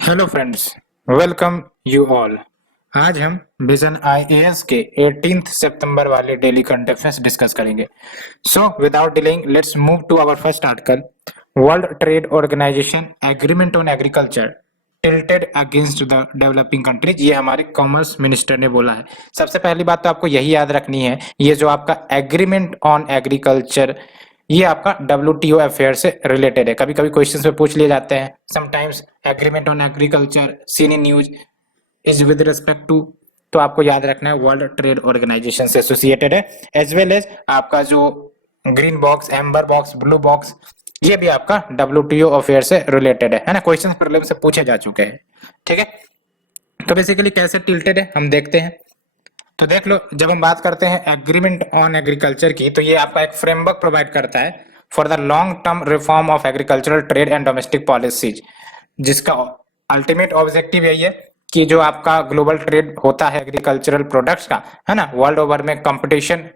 Hello friends, welcome you all. आज हम vision IAS के 18 सितंबर वाले डेली करंट अफेयर्स डिस्कस करेंगे। So without delaying let's move to our first article. World trade organization agreement on agriculture tilted against the developing countries. ये हमारे commerce minister ने बोला है। सबसे पहली बात तो आपको यही याद रखनी है, ये जो आपका एग्रीमेंट ऑन एग्रीकल्चर ये आपका WTO अफेयर से रिलेटेड है। कभी कभी क्वेश्चंस में पूछ लिए जाते हैं। Sometimes agreement on agriculture seen in news is with respect to, तो आपको याद रखना है वर्ल्ड ट्रेड ऑर्गेनाइजेशन से एसोसिएटेड है। एज वेल एज आपका जो green box, amber box, blue box, ये भी आपका WTO अफेयर से रिलेटेड है ना। क्वेश्चंस प्रीलिम से पूछे जा चुके हैं। ठीक है, तो बेसिकली कैसे टिल्टेड है हम देखते हैं। तो देख लो, जब हम बात करते हैं एग्रीमेंट ऑन एग्रीकल्चर की, तो ये आपका एक फ्रेमवर्क प्रोवाइड करता है for the long term reform of agricultural trade and domestic policies, जिसका अल्टीमेट ऑब्जेक्टिव यही है कि जो आपका ग्लोबल ट्रेड होता है एग्रीकल्चरल प्रोडक्ट्स का, है ना, वर्ल्ड ओवर में competition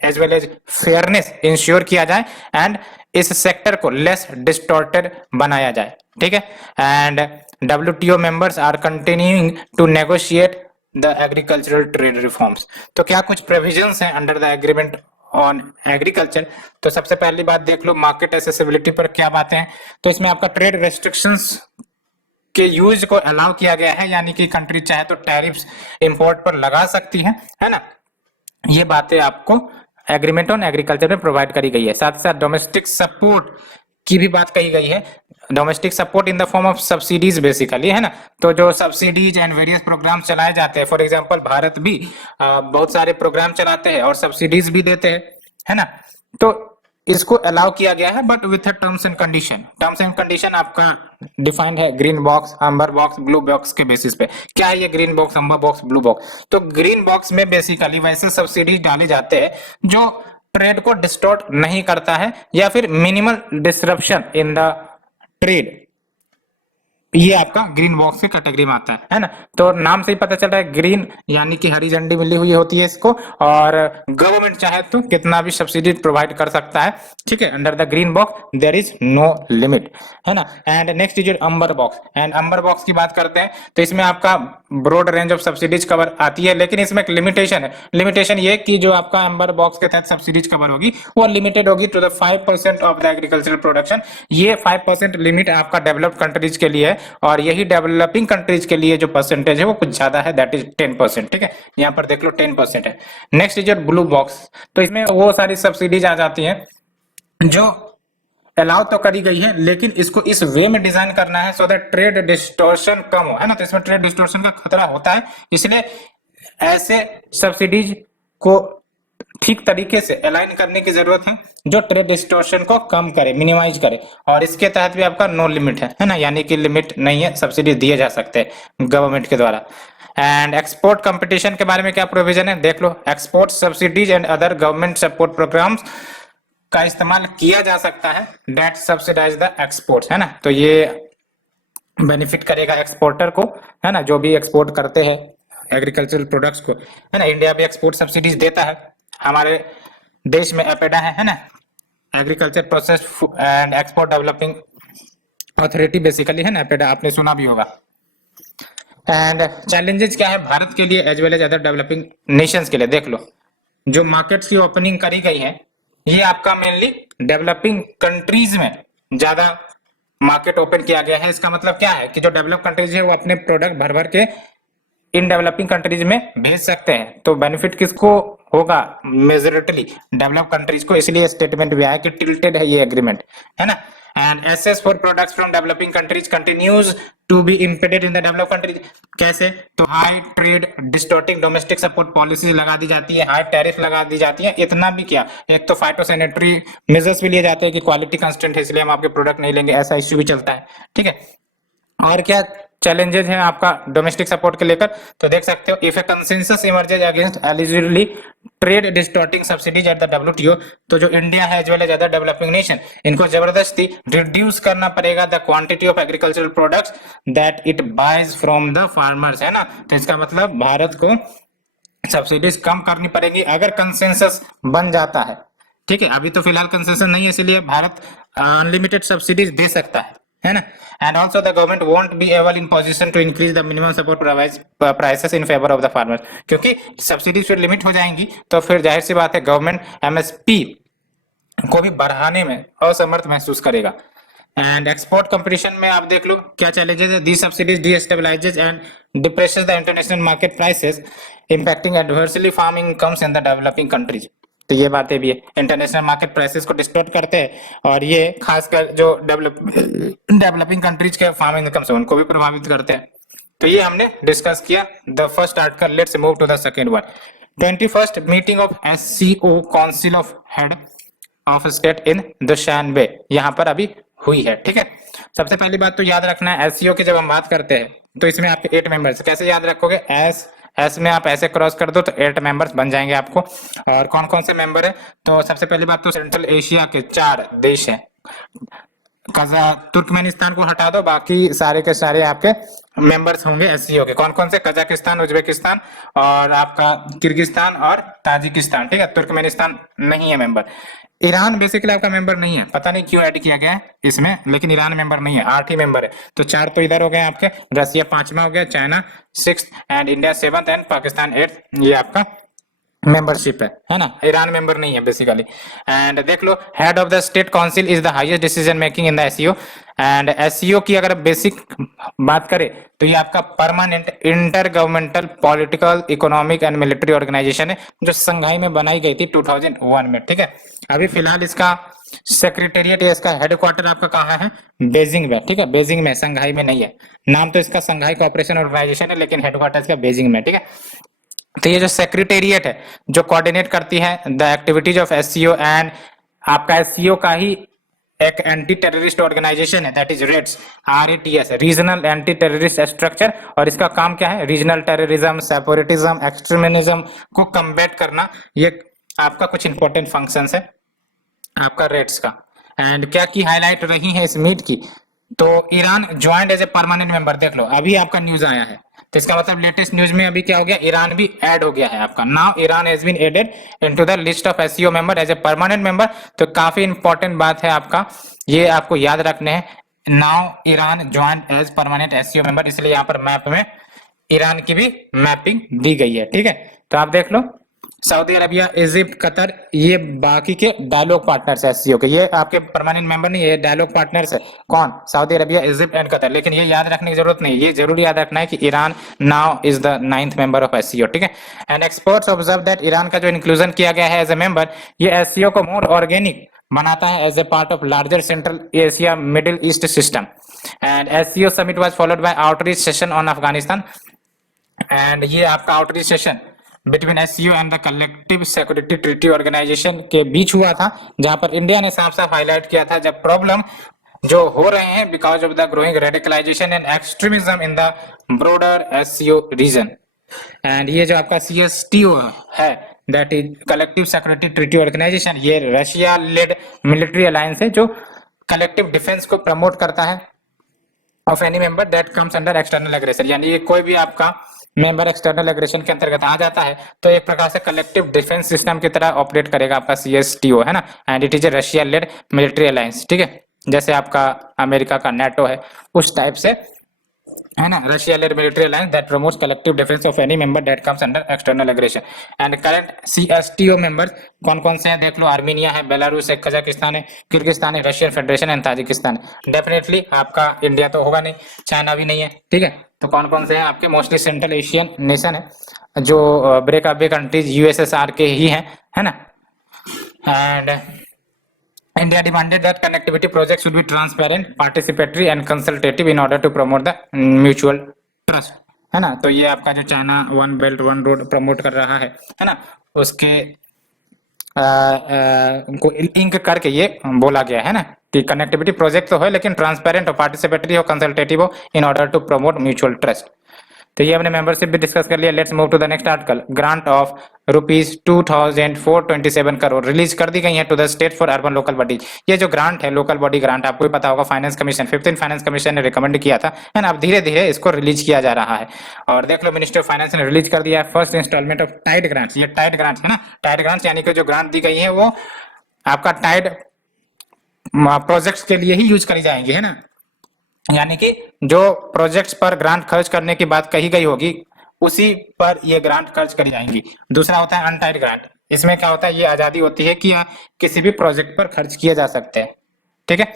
as well as fairness ensure किया जाए एंड इस सेक्टर को लेस डिस्टॉर्टेड बनाया जाए। ठीक है, and WTO members are continuing to negotiate the agricultural trade reforms. तो क्या कुछ प्रोविजंस हैं under the agreement on agriculture. तो सबसे पहली बात देख लो, मार्केट एसेसिबिलिटी पर क्या बातें हैं। तो इसमें आपका ट्रेड रेस्ट्रिक्शंस के यूज को अलाउ किया गया है, यानी कि कंट्री चाहे तो टैरिफ्स इंपोर्ट पर लगा सकती है ना। ये बातें आपको एग्रीमेंट ऑन एग्रीकल्चर में प्रोवाइड करी गई है। साथ साथ डोमेस्टिक सपोर्ट की भी बात कही गई है। Domestic support in the form of subsidies basically, है ना। तो जो सब्सिडीज एंड वेरियस प्रोग्राम चलाए जाते हैं, फॉर एग्जांपल भारत भी बहुत सारे प्रोग्राम चलाते हैं और सब्सिडीज भी देते हैं, है ना। तो इसको अलाउ किया गया है, but with terms and condition. Terms and condition आपका डिफाइंड है ग्रीन बॉक्स, अम्बर बॉक्स, ब्लू बॉक्स के बेसिस पे। क्या है ये ग्रीन बॉक्स, अम्बर बॉक्स, ब्लू बॉक्स? तो ग्रीन बॉक्स में बेसिकली वैसे सब्सिडीज डाले जाते हैं जो ट्रेड को डिस्टॉर्ट नहीं करता है या फिर minimal disruption in the trade, ये आपका ग्रीन बॉक्स की कैटेगरी में आता है ना। तो नाम से ही पता चल रहा है, ग्रीन यानी कि हरी झंडी मिली हुई होती है इसको, और गवर्नमेंट चाहे तो कितना भी सब्सिडी प्रोवाइड कर सकता है। ठीक है, under the green box there is no limit, है ना। And next is amber box. And amber box की बात करते हैं तो इसमें आपका broad range of subsidies cover आती है, लेकिन इसमें एक लिमिटेशन है। लिमिटेशन ये कि जो आपका अंबर बॉक्स के तहत सब्सिडीज कवर होगी वो लिमिटेड होगी to the 5% of the agricultural production. ये 5% लिमिट आपका डेवलप्ड कंट्रीज के लिए है, और यही डेवलपिंग कंट्रीज के लिए जो परसेंटेज है वो कुछ ज्यादा है, दैट इज 10%। ठीक है, यहाँ पर देख लो 10% है। Next is your blue box. तो इसमें वो सारी सब्सिडीज आ जाती हैं जो अलाउ तो करी गई है, लेकिन इसको इस वे में डिजाइन करना है सो दैट ट्रेड डिस्टॉर्शन कम हो, है ना। तो इसमें ट्रेड डिस्टॉर्शन का खतरा होता है, इसलिए ऐसे सब्सिडीज को ठीक तरीके से अलाइन करने की जरूरत है जो ट्रेड डिस्टॉर्शन को कम करे, मिनिमाइज करे। और इसके तहत भी आपका नो लिमिट है ना, यानी कि लिमिट नहीं है, सब्सिडी दिए जा सकते हैं गवर्नमेंट के द्वारा। एंड एक्सपोर्ट कंपटीशन के बारे में क्या प्रोविजन है देख लो। Export subsidies and other government support programs का इस्तेमाल किया जा सकता है डेट सब्सिडाइज द एक्सपोर्ट, है ना। तो ये बेनिफिट करेगा एक्सपोर्टर को, है ना, जो भी एक्सपोर्ट करते हैं एग्रीकल्चरल प्रोडक्ट्स को, है ना। इंडिया भी एक्सपोर्ट सब्सिडीज देता है। हमारे देश में एपेडा है ना, agriculture process and export developing authority basically, है ना, एपेडा आपने सुना भी होगा। एंड चैलेंजेस क्या है भारत के लिए as well as other developing nations के लिए देख लो। जो मार्केट्स की ओपनिंग करी गई है ये आपका मेनली डेवलपिंग कंट्रीज में ज्यादा मार्केट ओपन किया गया है। इसका मतलब क्या है कि जो डेवलप कंट्रीज है वो अपने प्रोडक्ट भर भर के इन डेवलपिंग कंट्रीज में भेज सकते हैं। तो बेनिफिट किसको होगा? मेजोरिटली डेवलप कंट्रीज को। इसलिए स्टेटमेंट भी आया कि टिल्टेड है ये एग्रीमेंट, है ना। And access for products from developing countries continues to be impeded in the develop countries. कैसे? तो high trade distorting domestic support policy लगा दी जाती है, हाई टैरिफ लगा दी जाती है। इतना भी क्या, एक तो फाइटोसैनिटरी मेजर्स भी लिए जाते हैं कि क्वालिटी कंस्टेंट है इसलिए हम आपके प्रोडक्ट नहीं लेंगे, ऐसा इश्यू भी चलता है। ठीक है, और क्या चैलेंजेस हैं आपका डोमेस्टिक सपोर्ट के लेकर? तो देख सकते हो, if a consensus emerges against eligibly trade distorting subsidies at the WTO, तो जो इंडिया है as well as other developing nation, इनको जबरदस्ती रिड्यूस करना पड़ेगा the quantity of agricultural products that it buys from the farmers, है ना। तो इसका मतलब भारत को सब्सिडीज कम करनी पड़ेगी अगर कंसेंसस बन जाता है। ठीक है, अभी तो फिलहाल कंसेशन नहीं है, इसलिए भारत अनलिमिटेड सब्सिडीज दे सकता है। है ना। And also the government won't be able in position to increase the minimum support prices in favour of the farmer, क्योंकि सब्सिडीज फिर लिमिट हो जाएंगी तो फिर जाहिर सी बात है गवर्नमेंट एमएसपी को भी बढ़ाने में असमर्थ महसूस करेगा। एंड एक्सपोर्ट कंपटीशन में आप देख लो क्या चैलेंजेस है। These subsidies destabilizes and depresses the international market prices impacting adversely farm incomes in the developing countries. तो ये बातें भी है, इंटरनेशनल मार्केट प्राइसेस को डिस्टॉर्ट करते हैं और ये खासकर जो डेवलपिंग कंट्रीज के फार्म इनकम्स है उनको भी प्रभावित करते हैं। तो ये हमने डिस्कस किया the first article. Let's move to the second one. 21st meeting of SCO council of head of state in Dushanbe यहाँ पर अभी हुई है। ठीक है, सबसे पहली बात तो याद रखना है एससीओ की जब हम बात करते हैं तो इसमें आपके 8 मेंबर्स कैसे याद रखोगे, एस में आप ऐसे क्रॉस कर दो तो 8 मेंबर्स बन जाएंगे आपको। और कौन कौन से मेंबर है, तो सबसे पहली बात तो सेंट्रल एशिया के 4 देश हैं। तुर्कमेनिस्तान को हटा दो, बाकी सारे के सारे आपके मेंबर्स होंगे एससीओ के। कौन कौन से, कजाकिस्तान, उज्बेकिस्तान और आपका किर्गिस्तान और ताजिकिस्तान। ठीक है, तुर्कमेनिस्तान नहीं है मेंबर। ईरान बेसिकली आपका मेंबर नहीं है, पता नहीं क्यों ऐड किया गया है इसमें, लेकिन ईरान मेंबर नहीं है। 8 ही मेंबर है, तो 4 तो इधर हो गए आपके, रसिया 5वां हो गया, China 6th and India 7th and Pakistan 8th। ये आपका मेंबरशिप है ना। ईरान मेंबर नहीं है बेसिकली। एंड देख लो head of the state council is the highest decision making in the SCO. And SCO की अगर बेसिक बात करें तो ये आपका permanent inter governmental political economic and military organisation है जो संघाई में बनाई गई थी 2001 में। ठीक है, अभी फिलहाल इसका सेक्रेटेरिएट या इसका हेडक्वार्टर आपका कहाँ है, बेजिंग में। ठीक है, बेजिंग में, संघाई में नहीं है। नाम तो इसका संघाई कोऑपरेशन ऑर्गेनाइजेशन है लेकिन हेडक्वार्टर इसका बेजिंग में। ठीक है, तो ये जो सेक्रेटेरिएट है जो कोऑर्डिनेट करती है the activities of SCO, and आपका एससीओ का ही एक एंटी टेररिस्ट ऑर्गेनाइजेशन है that is rates, RATS, regional anti terrorist structure. और इसका काम क्या है, रीजनल टेररिज्म, सेपरेटिज्म, एक्सट्रीमिज्म को कम्बैट करना। ये आपका कुछ इंपॉर्टेंट फंक्शंस है आपका रेट्स का। एंड क्या की हाईलाइट रही है इस मीट की, तो Iran joined as a permanent member. देख लो अभी आपका न्यूज आया है, तो इसका मतलब लेटेस्ट न्यूज में अभी क्या हो गया, ईरान भी ऐड हो गया है आपका। Now Iran has been added into the list of SCO member as a permanent member. तो काफी इंपॉर्टेंट बात है आपका, ये आपको याद रखने हैं। Now Iran joined as permanent SCO member, इसलिए यहाँ पर मैप में ईरान की भी मैपिंग दी गई है। ठीक है, तो आप देख लो सऊदी अरबिया, इजिप्ट, कतर, ये बाकी के डायलॉग पार्टनर्स है एससीओ के। ये आपके परमानेंट मेंबर नहीं है, ये डायलॉग पार्टनर्स है। कौन, Saudi Arabia, Egypt and Qatar. लेकिन ये याद रखने की जरूरत नहीं, ये जरूर याद रखना है कि Iran now is the 9th member of SCO. ठीक है, and experts observe that Iran का जो इंक्लूजन किया गया है एज ए मेंबर, ये एससीओ को मोर ऑर्गेनिक बनाता है as a part of larger central Asia middle east system. And SCO summit was followed by outreach session on Afghanistan. And ये आपका outreach session between SCO and the collective security treaty organization के बीच हुआ था, जहां पर India ने साफ साफ हाईलाइट किया था जब प्रॉब्लम जो हो रहे हैं because of the growing radicalization and extremism in the broader SCO region. And ये जो आपका CSTO है that is collective security treaty organization, ये रशिया लेड मिलिट्री अलायंस है जो कलेक्टिव डिफेंस को प्रमोट करता है of any member that comes under external aggression. यानी ये कोई भी आपका मेंबर एक्सटर्नल एग्रेशन के अंतर्गत आ जाता है तो एक प्रकार से कलेक्टिव डिफेंस सिस्टम की तरह ऑपरेट करेगा आपका CSTO, है ना। And it is a Russia led military alliance. ठीक है, जैसे आपका अमेरिका का NATO है उस टाइप से, है ना, Russia led military alliance that promotes collective defence of any member that comes under external aggression. And current CSTO members कौन कौन से हैं देख लो, आर्मीनिया है, बेलारूस है, कजाकिस्तान है, किर्गिस्तान है, रशियन फेडरेशन एंड ताजिकिस्तान है। डेफिनेटली आपका इंडिया तो होगा नहीं, चाइना भी नहीं है। ठीक है, तो कौन कौन से हैं आपके, मोस्टली सेंट्रल एशियन नेशन है जो ब्रेक अवे कंट्रीज USSR के ही हैं, है ना। And India demanded that connectivity projects should be transparent, participatory and consultative in order to promote the mutual trust, है ना। तो ये आपका जो China one belt one road promote कर रहा है ना, उसके उनको लिंक करके ये बोला गया है ना कि कनेक्टिविटी प्रोजेक्ट तो है लेकिन ट्रांसपेरेंट हो, पार्टिसिपेटरी हो, कंसल्टेटिव हो in order to promote mutual trust. तो ये हमने मेंबरशिप भी डिस्कस कर लिया। Let's move to the next article. Grant of ₹2427 crore release कर दी गई है to the state for urban local body. ये जो ग्रांट है लोकल बॉडी ग्रांट, आपको भी पता होगा फाइनेंस कमीशन 15 फाइनेंस कमीशन ने रिकमेंड किया था, है ना। अब धीरे धीरे इसको रिलीज किया जा रहा है और देख लो मिनिस्ट्री ऑफ फाइनेंस ने रिलीज कर दिया है first instalment of tied grants. ये टाइड ग्रांट्स है ना, टाइड ग्रांट्स यानी कि जो ग्रांट दी गई है वो आपका टाइड प्रोजेक्ट्स के लिए ही यूज करी जाएंगी, है ना। यानी कि जो प्रोजेक्ट्स पर ग्रांट खर्च करने की बात कही गई होगी उसी पर ये ग्रांट खर्च करी जाएंगी। दूसरा होता है अनटाइड ग्रांट। इसमें क्या होता है, ये आजादी होती है कि किसी भी प्रोजेक्ट पर खर्च किए जा सकते हैं। ठीक है,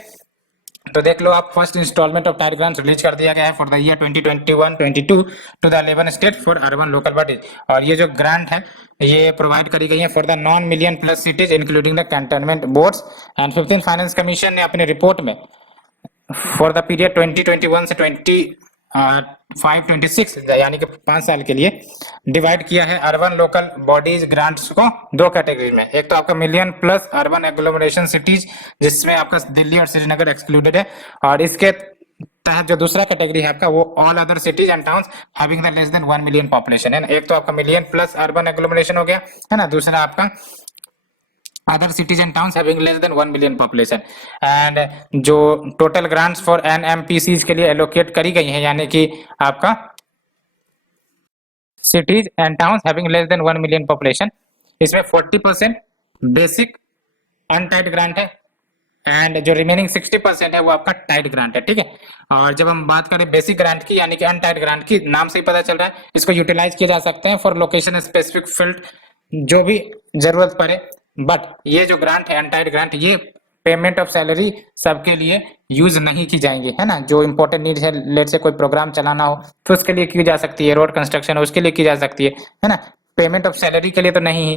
तो देख लो आप, first instalment of tied grant release कर दिया गया है for the year 2021-22 to the 11 state for urban local bodies. और ये जो ग्रांट है ये प्रोवाइड करी गई है for the non million plus cities including the cantonment boards. And 15th finance commission ने अपने रिपोर्ट में फॉर द पीरियड 2021 से 25-26 यानी कि 5 साल के लिए डिवाइड किया है अर्बन लोकल बॉडीज ग्रांट्स को दो कैटेगरी में। एक तो आपका million plus urban agglomeration cities जिसमें आपका दिल्ली और श्रीनगर एक्सक्लूडेड है, और इसके तहत जो दूसरा कैटेगरी है आपका वो all other cities and towns having the less than 1 million population है ना। एक तो आपका मिलियन प्लस अर्बन एग्लोमरेशन हो गया है ना, दूसरा आपका other cities and towns having less than 1 million population। And जो टोटल ग्रांट्स फॉर एनएमपीसीज के लिए एलोकेट करी गई हैं यानी कि आपका cities and towns having less than 1 million population, इसमें 40% बेसिक अनटाइड ग्रांट है एंड जो रिमेनिंग 60% है वो आपका टाइड ग्रांट है। ठीक है, और जब हम बात करें बेसिक ग्रांट की यानी कि अनटाइड ग्रांट की, नाम से ही पता चल रहा है इसको यूटिलाइज किया जा सकते हैं फॉर लोकेशन स्पेसिफिक फील्ड जो भी जरूरत पड़े। बट ये जो ग्रांट है अनटाइड ग्रांट ये पेमेंट ऑफ सैलरी सबके लिए यूज नहीं की जाएंगी, है ना। जो इंपॉर्टेंट नीड है, लेट से कोई प्रोग्राम चलाना हो तो उसके लिए की जा सकती है, रोड कंस्ट्रक्शन है उसके लिए की जा सकती है ना, पेमेंट ऑफ सैलरी के लिए तो नहीं ही।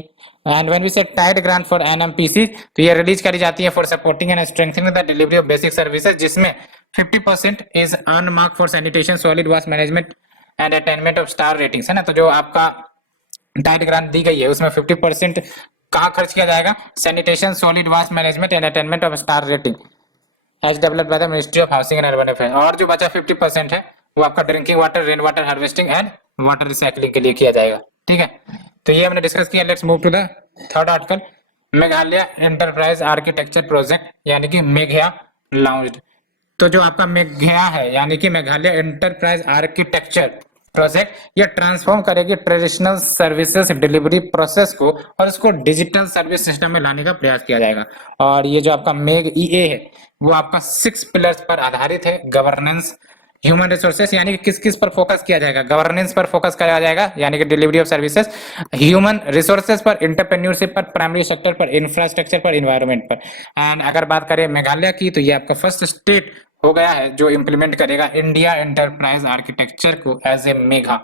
And when we say tied grant for NMPC तो ये रिलीज करी जाती है for supporting and strengthening the delivery of basic services जिसमें 50% is earmarked for sanitation solid waste management and attainment of star ratings, है ना। तो जो आपका टाइड ग्रांट दी गई है उसमें 50% कहाँ खर्च किया जाएगा, sanitation solid waste management and attainment of star rating as developed by the ministry of housing and urban affairs. और जो बचा 50% है वो आपका drinking water, rain water harvesting and water recycling के लिए किया जाएगा। ठीक है, तो ये हमने डिस्कस किया। Let's move to the third article, Meghalaya enterprise architecture project यानी कि मेघया लॉन्च्ड। तो जो आपका मेघया है यानी कि मेघालय एंटरप्राइज आर्किटेक्चर प्रोजेक्ट ये ट्रांसफॉर्म करेगी ट्रेडिशनल सर्विसेज डिलीवरी प्रोसेस को और उसको डिजिटल सर्विस सिस्टम में लाने का प्रयास किया जाएगा। और ये जो आपका मेघ ईए है वो आपका 6 पिलर्स पर आधारित है, गवर्नेंस, ह्यूमन रिसोर्सेस यानी कि किस किस पर फोकस किया जाएगा, गवर्नेंस पर फोकस किया जाएगा यानी कि delivery of services, human resources पर, एंटरप्रेन्योरशिप पर, प्राइमरी सेक्टर पर, इंफ्रास्ट्रक्चर पर, इन्वायरमेंट पर। एंड अगर बात करें मेघालय की तो ये आपका फर्स्ट स्टेट हो गया है जो इंप्लीमेंट करेगा इंडिया एंटरप्राइज आर्किटेक्चर को as a Megha,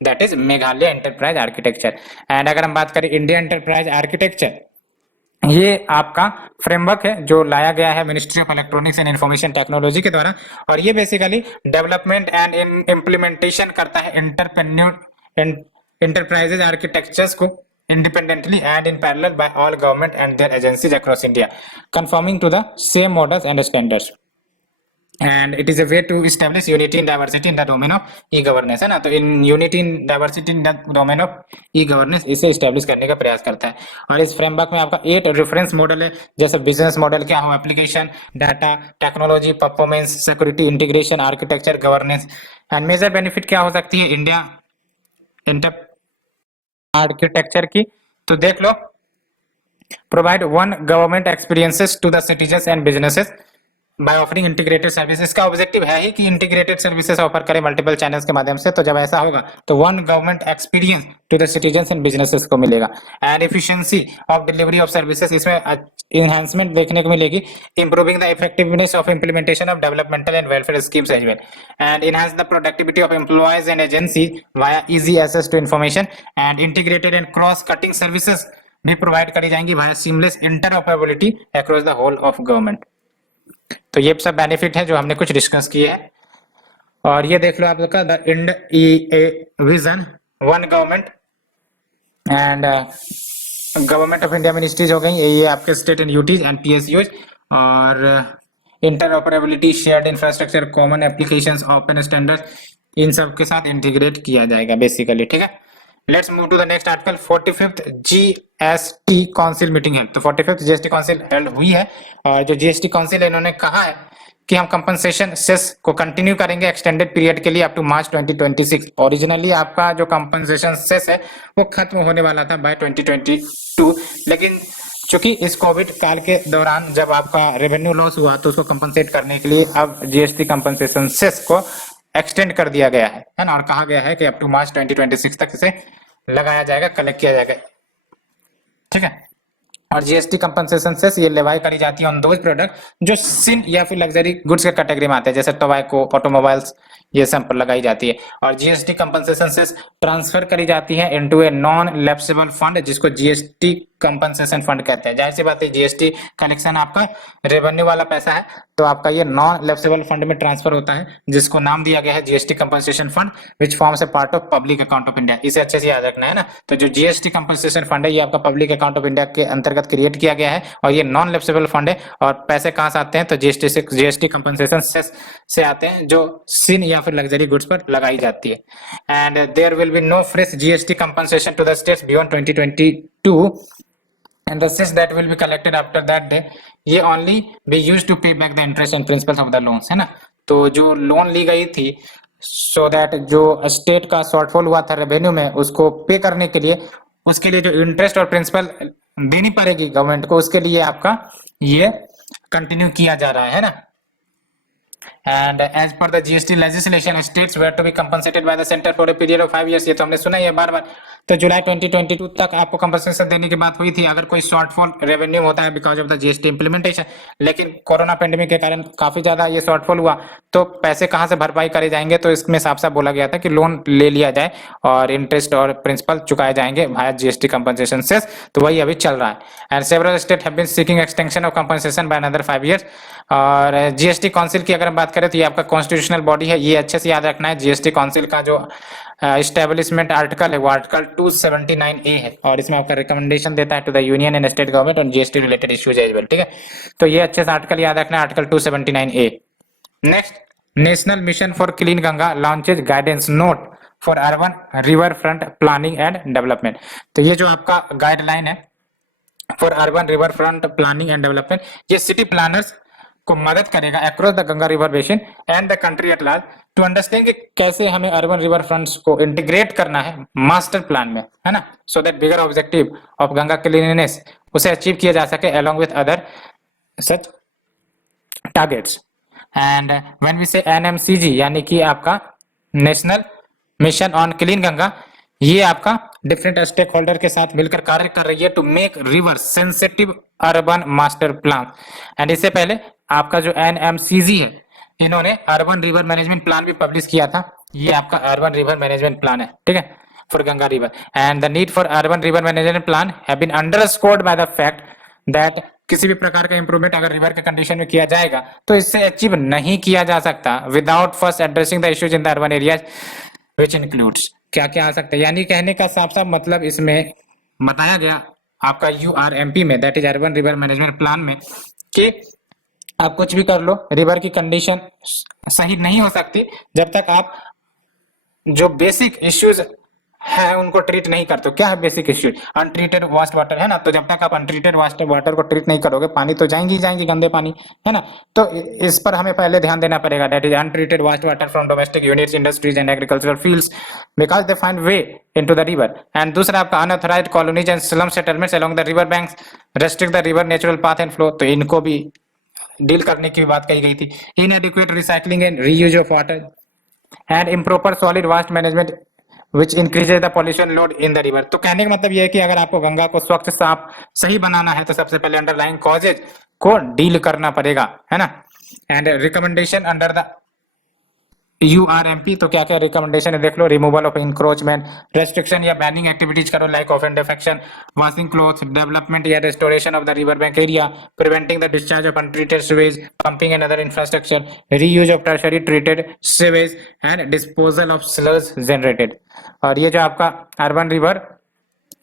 that is Meghalaya enterprise architecture. And अगर हम बात करें इंडिया एंटरप्राइज आर्किटेक्चर ये आपका फ्रेमवर्क है जो लाया गया है ministry of electronics and information technology के द्वारा, और ये बेसिकली डेवलपमेंट एंड इम्प्लीमेंटेशन करता है एंटरप्राइजेज आर्किटेक्चर्स को independently and in parallel by all government and their agencies across India, conforming to the same models and standards. And it is a way to establish unity and diversity in the domain of e-governance, है ना। तो इन unity and diversity in the domain of e-governance इसे establish करने का प्रयास करता है। और इस फ्रेमवर्क में आपका 8 रेफरेंस मॉडल है, जैसे बिजनेस मॉडल क्या हो, application, data, technology, performance, security, integration, architecture, governance. And major benefit क्या हो सकती है इंडिया आर्किटेक्चर की, तो देख लो, provide one government experiences to the citizens and businesses by offering integrated service. इसका ऑब्जेक्टिव है ही कि इंटीग्रेटेड सर्विसेज ऑफर करें मल्टीपल चैनल्स के माध्यम से। तो जब ऐसा होगा तो one government experience to the citizens and businesses को मिलेगा। And efficiency of delivery of services, इसमें एनहांसमेंट देखने को मिलेगी, improving the effectiveness of implementation of developmental and welfare schemes as well, and enhance the productivity of employees and agencies via easy access to information, and integrated and cross cutting services भी provide करी जाएंगी via seamless interoperability across the whole of government. तो ये सब benefit है जो हमने कुछ डिस्कस किए हैं। और ये देख लो आप लोग का the end vision, one government and government of India ministries हो गई, ये आपके state and UTs and PSUs, और interoperability, shared infrastructure, common applications, open standard, इन सब के साथ इंटीग्रेट किया जाएगा बेसिकली। ठीक है, let's move to the next article, 45th GST council meeting है। तो 45th जीएसटी काउंसिल हेल्ड हुई है, और जो जीएसटी काउंसिल है इन्होंने कहा है कि हम कंपनसेशन सेस को कंटिन्यू करेंगे एक्सटेंडेड पीरियड के लिए अप टू मार्च 2026। ओरिजिनली आपका जो कंपनसेशन सेस है वो खत्म होने वाला था बाय 2022, लेकिन क्योंकि इस कोविड काल के दौरान जब आपका रेवेन्यू लॉस हुआ तो उसको कंपनसेट करने के लिए अब जीएसटी कंपनसेशन सेस को एक्सटेंड कर दिया गया है ना, और कहा गया है कि अप टू मार्च 2026 तक इसे लगाया जाएगा, कलेक्ट किया जाएगा, ठीक है। और जीएसटी कंपनसेशन सेस ये लेवाई करी जाती है ऑन दोज प्रोडक्ट जो सिन या फिर लग्जरी गुड्स के कैटेगरी में आते हैं, जैसे टोबैको, ऑटोमोबाइल्स, ये सब पर लगाई जाती है। और जीएसटी कंपनसेशन सेस ट्रांसफर करी जाती है into a non lapsable fund, जिसको जीएसटी कंपनसेशन फंड कहते हैं। जाहिर सी बात है, जीएसटी कलेक्शन आपका रेवेन्यू वाला पैसा है, तो आपका ये नॉन लैप्सेबल फंड में ट्रांसफर होता है, जिसको नाम दिया गया है GST compensation fund, which forms a part of public account of India. इसे अच्छे से याद रखना है ना। तो जो जीएसटी कंपनसेशन फंड है ये आपका पब्लिक अकाउंट ऑफ इंडिया के अंतर्गत क्रिएट किया गया है, और ये नॉन लैप्सेबल फंड है। और पैसे कहां से आते हैं, तो जीएसटी कंपनसेशन सेस से आते हैं, जो सिन या फिर लग्जरी गुड्स पर लगाई जाती है। And there will be no fresh GST compensation to the states beyond 2022, and the cess that will be collected after that day ये only be used to pay back the interest and principals of the loans, है ना। तो जो loan ली गई थी so that जो state का shortfall हुआ था रेवेन्यू में, उसको पे करने के लिए, उसके लिए जो इंटरेस्ट और प्रिंसिपल देनी पड़ेगी गवर्नमेंट को, उसके लिए आपका ये कंटिन्यू किया जा रहा है ना। And as per the GST legislation, states were to be compensated by the center for a period of 5 years। ये तो हमने सुना ही है बार बार। तो जुलाई 2022 तक आपको कंपनसेशन देने की बात हुई थी अगर कोई शॉर्टफॉल रेवेन्यू होता है because of the GST implementation. लेकिन कोरोना पेंडेमिक के कारण काफी ज्यादा ये शॉर्टफॉल हुआ, तो पैसे कहां से भरपाई करे जाएंगे, तो इसमें साफ साफ बोला गया था कि लोन ले लिया जाए और इंटरेस्ट और प्रिंसिपल चुकाए जाएंगे भाया जीएसटी कंपनसेशन सेस। तो वही अभी चल रहा है। And several state have been seeking extension of compensation by another 5 years। और जीएसटी काउंसिल की अगर हम बात करें तो ये आपका कॉन्स्टिट्यूशनल बॉडी है, ये अच्छे से याद रखना है। जीएसटी काउंसिल का जो एस्टेब्लिशमेंट आर्टिकल है वो आर्टिकल 279A है, और इसमें आपका रिकमेंडेशन देता है to the union and state government on GST related issues as well, ठीक है। तो ये अच्छे से आर्टिकल याद रखना है, article 279A। Next, national mission for clean Ganga launches guidance note for urban river front planning and development. तो ये जो आपका गाइडलाइन है for urban river front planning and development, ये सिटी प्लानर्स को मदद करेगा across the Ganga river basin and the country at large to understand कि कैसे हमें अर्बन रिवर फ्रंट्स को इंटीग्रेट करना है मास्टर प्लान में, है ना, so that bigger objective of Ganga cleanliness उसे अचीव किया जा सके along with other such targets। And when we say NMCG यानी कि आपका national mission on clean Ganga, ये आपका डिफरेंट स्टेक होल्डर के साथ मिलकर कार्य कर रही है to make river sensitive urban master plan. And इससे पहले आपका जो NMCG है, इन्होंने अर्बन रिवर मैनेजमेंट प्लान भी पब्लिश किया था। ये आपका अर्बन रिवर मैनेजमेंट प्लान है, ठीक है, for Ganga river. And the need for urban river management plan have been underscored by the fact that किसी भी प्रकार का इंप्रूवमेंट अगर रिवर के कंडीशन में किया जाएगा तो इससे अचीव नहीं किया जा सकता without first addressing the issues in the urban areas which includes. क्या क्या आ सकता है, यानी कहने का साफ साफ मतलब इसमें बताया गया आपका URMP में, that is urban river management plan में, कि आप कुछ भी कर लो, रिवर की कंडीशन सही नहीं हो सकती जब तक आप जो बेसिक इश्यूज है उनको ट्रीट नहीं करते। क्या है basic issue? Untreated waste water, है ना। तो जब तक आप अनट्रीटेड वास्ट वाटर को ट्रीट नहीं करोगे, पानी तो जाएंगी जाएंगी गंदे पानी, है ना। तो इस पर हमें पहले ध्यान देना पड़ेगा, that is untreated waste water from domestic units, industries and agricultural fields because they find way into the river. And दूसरा आपका unauthorised colonies and slum settlements along the river banks restrict the river natural path and flow. तो इनको भी deal करने की बात कही गई थी। इनएडिक्वेट recycling and reuse of water and improper solid vast management which increases the pollution load in the river. तो कहने का मतलब यह है कि अगर आपको गंगा को स्वच्छ साफ सही बनाना है तो सबसे पहले अंडरलाइंग कॉजेज को डील करना पड़ेगा, है ना। And recommendation under the URMP, तो क्या क्या रिकमेंडेशन है देख लो। रिमूवल ऑफ इंक्रोचमेंट, रेस्ट्रिक्शन या बैनिंग एक्टिविटीज करो like of and defecation, washing clothes, development या restoration of the river bank area, preventing the discharge of untreated sewage, pumping and other infrastructure, reuse of tertiary treated sewage and disposal of slurs generated. और ये जो आपका urban river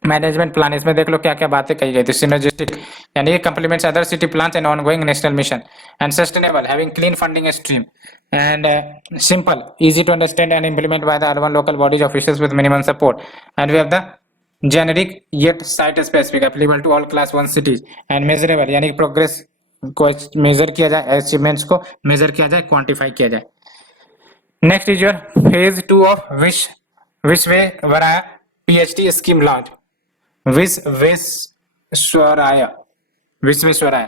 management plan, इसमें देख लो क्या क्या बातें कही गई थी। सिनर्जिस्टिक यानी complements other city plans and ongoing national mission, and sustainable having clean funding stream, and simple, easy to understand and implement by the urban local bodies officials with minimum support, and we have the generic yet site specific applicable to all class 1 cities, and measurable यानी progress को major किया जाए, achievements को major किया जाए, quantify किया जाए। Next is your phase 2 ऑफ Visvesvaraya PhD scheme launch. Visvesvaraya Visvesvaraya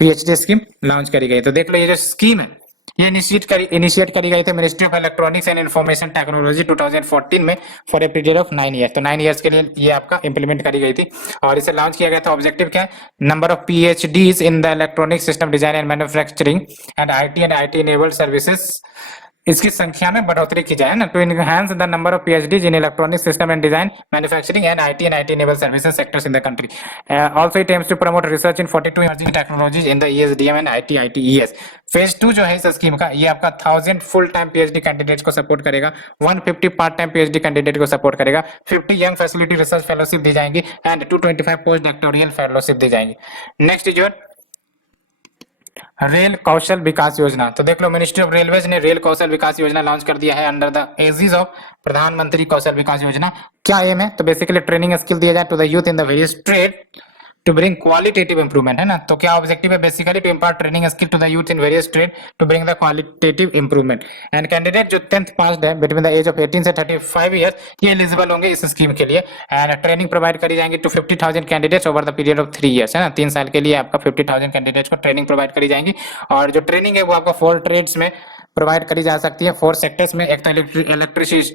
PhD scheme launch करी गई। तो देख लो ये जो स्कीम है ये इनिशिएट करी गई थी ministry of electronics and information technology 2014 में for a period of 9 years. तो 9 ईयर्स के लिए ये आपका इंप्लीमेंट करी गई थी और इसे लॉन्च किया गया था। ऑब्जेक्टिव क्या है? Number of PhDs in the electronic system design and manufacturing and IT enabled services, इसकी संख्या में बढ़ोतरी की जाए ना, to enhance the number of PhDs in electronic system and design manufacturing and IT enable services sectors in the country. Also it aims to promote research in 42 emerging technologies in the ESDM and ITES. Phase 2 जो है इस scheme का, ये आपका 1000 full time PhD candidates को support करेगा, 150 part time PhD candidate को support करेगा, 50 यंग फैसिलिटी रिसर्च फेलोशिप दी जाएंगी एंड 225 पोस्ट डॉक्टोरियल फेलोशिप दी जाएंगी। नेक्स्ट इज योर रेल कौशल विकास योजना। तो देख लो मिनिस्ट्री ऑफ रेलवेज ने रेल कौशल विकास योजना लॉन्च कर दिया है अंडर द एजिस ऑफ प्रधानमंत्री कौशल विकास योजना। क्या एम है? तो बेसिकली ट्रेनिंग स्किल दिया जाए to the youth in the various trade to bring qualitative improvement, है ना। तो क्या ऑब्जेक्टिव है? Basically to impart training skill to the youth in various trade to bring the qualitative improvement and candidate जो 10th passed है between the age of 18 से 35 years ये eligible होंगे इस स्कीम के लिए एंड ट्रेनिंग प्रोवाइड करी जाएंगी to 50,000 candidates over the period of 3 years, है ना। 3 साल के लिए आपका 50,000 कैंडिडेट्स को ट्रेनिंग प्रोवाइड करी जाएंगी और जो ट्रेनिंग है वो आपका 4 ट्रेड्स में प्रोवाइड करी जा सकती है, 4 सेक्टर्स में। एक तो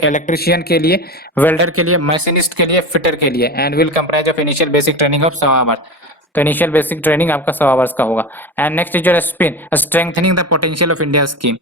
इलेक्ट्रिशियन के लिए, वेल्डर के लिए, मशीनिस्ट के लिए, फिटर के लिए and will comprise of initial basic training of 100 hours. तो इनिशियल बेसिक ट्रेनिंग आपका 100 आवर्स का होगा। And next is your spin strengthening the potential of India scheme.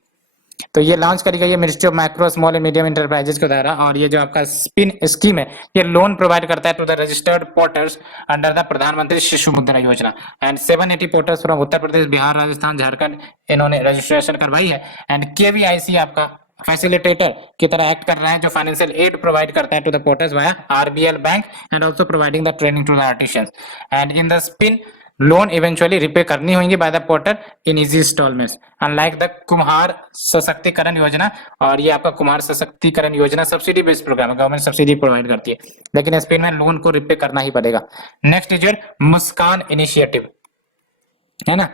तो ये लॉन्च करी गई है ministry of micro small and medium enterprises के द्वारा और ये जो आपका स्पिन स्कीम है ये लोन प्रोवाइड करता है to the registered potters under the Pradhanmantri Shishu Mudra Yojana and 780 potters from Uttar Pradesh, Bihar, Rajasthan, Jharkhand इन्होंने रजिस्ट्रेशन करवाई है एंड केवीआईसी आपका फैसिलिटेटर की तरह एक्ट कर रहा है जो फाइनेंशियल एड प्रोवाइड करता है to the potters via RBL bank and also providing the training to the artisans and in the spin loan eventually repay करनी होंगी by the potter in easy instalments unlike the Kumhar Sashaktikaran Yojana. और ये आपका Kumhar Sashaktikaran Yojana subsidy based programme है, government subsidy provide करती है, लेकिन Spain में लोन को रिपे करना ही पड़ेगा। Next is your Muskan initiative, है ना।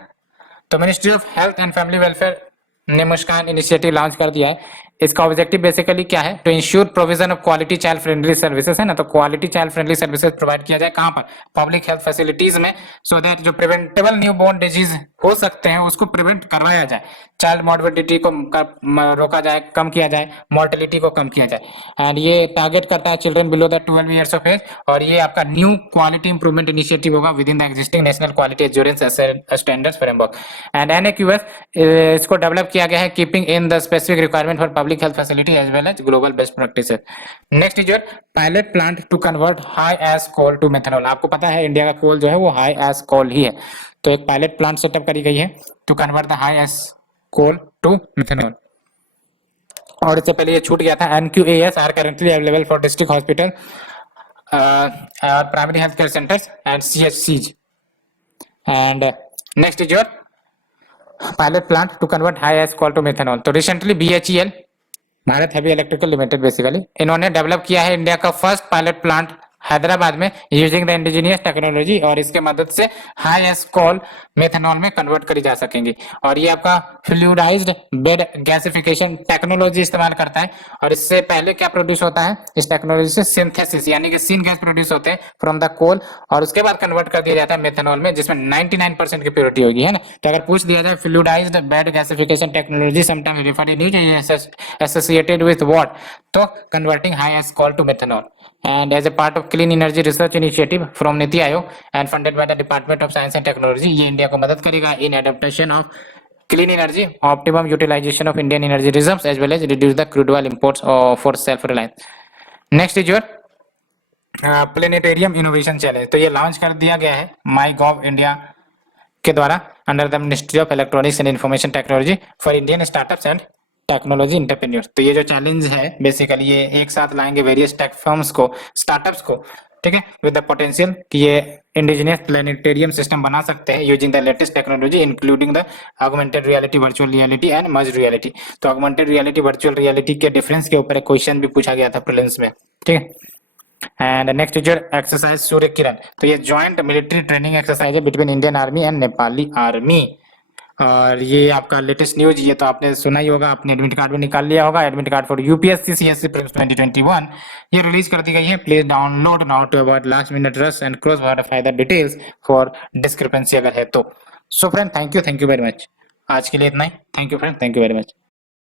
तो ministry of health and family welfare ने मुस्कान इनिशिएटिव लॉन्च कर दिया है। इसका ऑब्जेक्टिव बेसिकली क्या है? To ensure provision of quality child friendly services, है ना। तो quality child friendly services provide किया जाए कहां पर? पब्लिक हेल्थ फैसिलिटीज में, सो दैट जो प्रिवेंटेबल न्यू बोर्न डिजीज हो सकते हैं उसको प्रिवेंट करवाया जाए, चाइल्ड मॉर्बिडिटी को रोका जाए, कम किया जाए, मॉर्टेलिटी को कम किया जाए एंड ये टारगेट करता है children below the 12 years of age और ये आपका न्यू क्वालिटी इंप्रूवमेंट इनिशिएटिव होगा within the existing national quality assurance standards framework and NAQS इसको डेवलप किया गया है keeping in the specific requirement for public health facility as well as global best practices. Next is your pilot plant to convert high ash coal to methanol. आपको पता है India का कोल जो है वो हाई एश कोल ही है, तो एक पायलट प्लांट सेटअप करी गई है to convert the high ash coal to methanol. और इससे पहले ये छूट गया था। NQAS are currently available for district hospital और primary health care centres and CHCs. And next is your pilot plant to convert high ash coal to methanol. तो recently BHEL Bharat heavy electrical limited basically इन्होंने develop किया है India का first pilot plant Hyderabad में using the indigenous technology और इसके मदद से हाई एश कोल मेथनॉल में कन्वर्ट करी जा सकेंगी। और ये आपका फ्लूइडाइज्ड बेड गैसिफिकेशन टेक्नोलॉजी इस्तेमाल करता है और इससे पहले क्या प्रोड्यूस होता है इस टेक्नोलॉजी से? सिंथेसिस यानी कि सिन गैस प्रोड्यूस होते हैं फ्रॉम द कोल और उसके बाद कन्वर्ट कर दिया जाता है मेथनॉल में जिसमें 99% की प्योरिटी होगी, है ना। तो अगर पूछ दिया जाए fluidized bed gasification technology sometimes referred in associated with what? तो converting high ash coal to methanol and as a part of clean energy research initiative from NITI Aayog and funded by the Department of Science and Technology, ये India को मदद करेगा in adaptation of clean energy, optimum utilization of Indian energy reserves as well as reduce the crude oil imports for self reliance. Next is your planetarium innovation challenge. तो ये launch कर दिया गया है माईगॉव इंडिया के द्वारा under the ministry of electronics and information technology for Indian startups and technology entrepreneurs. तो ये जो चैलेंज है बेसिकली ये एक साथ लाएंगे वेरियस टेक फर्म्स को, स्टार्टअप्स को, ठीक है, विद द पोटेंशियल कि ये इंडिजिनियस प्लेनेटेरियम सिस्टम बना सकते हैं using the latest technology including the augmented reality, virtual reality and merged reality. तो ऑगमेंटेड रियलिटी, वर्चुअल रियलिटी के डिफरेंस के ऊपर एक क्वेश्चन भी पूछा गया था प्रीलिम्स में, ठीक है। And next is your exercise Surya Kiran. तो ये ज्वाइंट मिलिट्री ट्रेनिंग एक्सरसाइज है between Indian army and Nepali army और ये आपका लेटेस्ट न्यूज, ये तो आपने सुना ही होगा, आपने एडमिट कार्ड भी निकाल लिया होगा। Admit card for UPSC CSC prelims 2021 ये रिलीज कर दी गई है। Please download now to avoid last minute rush and cross verify the details for discrepancy अगर है तो। So friend, thank you very much. आज के लिए इतना ही। Thank you friend, thank you very much.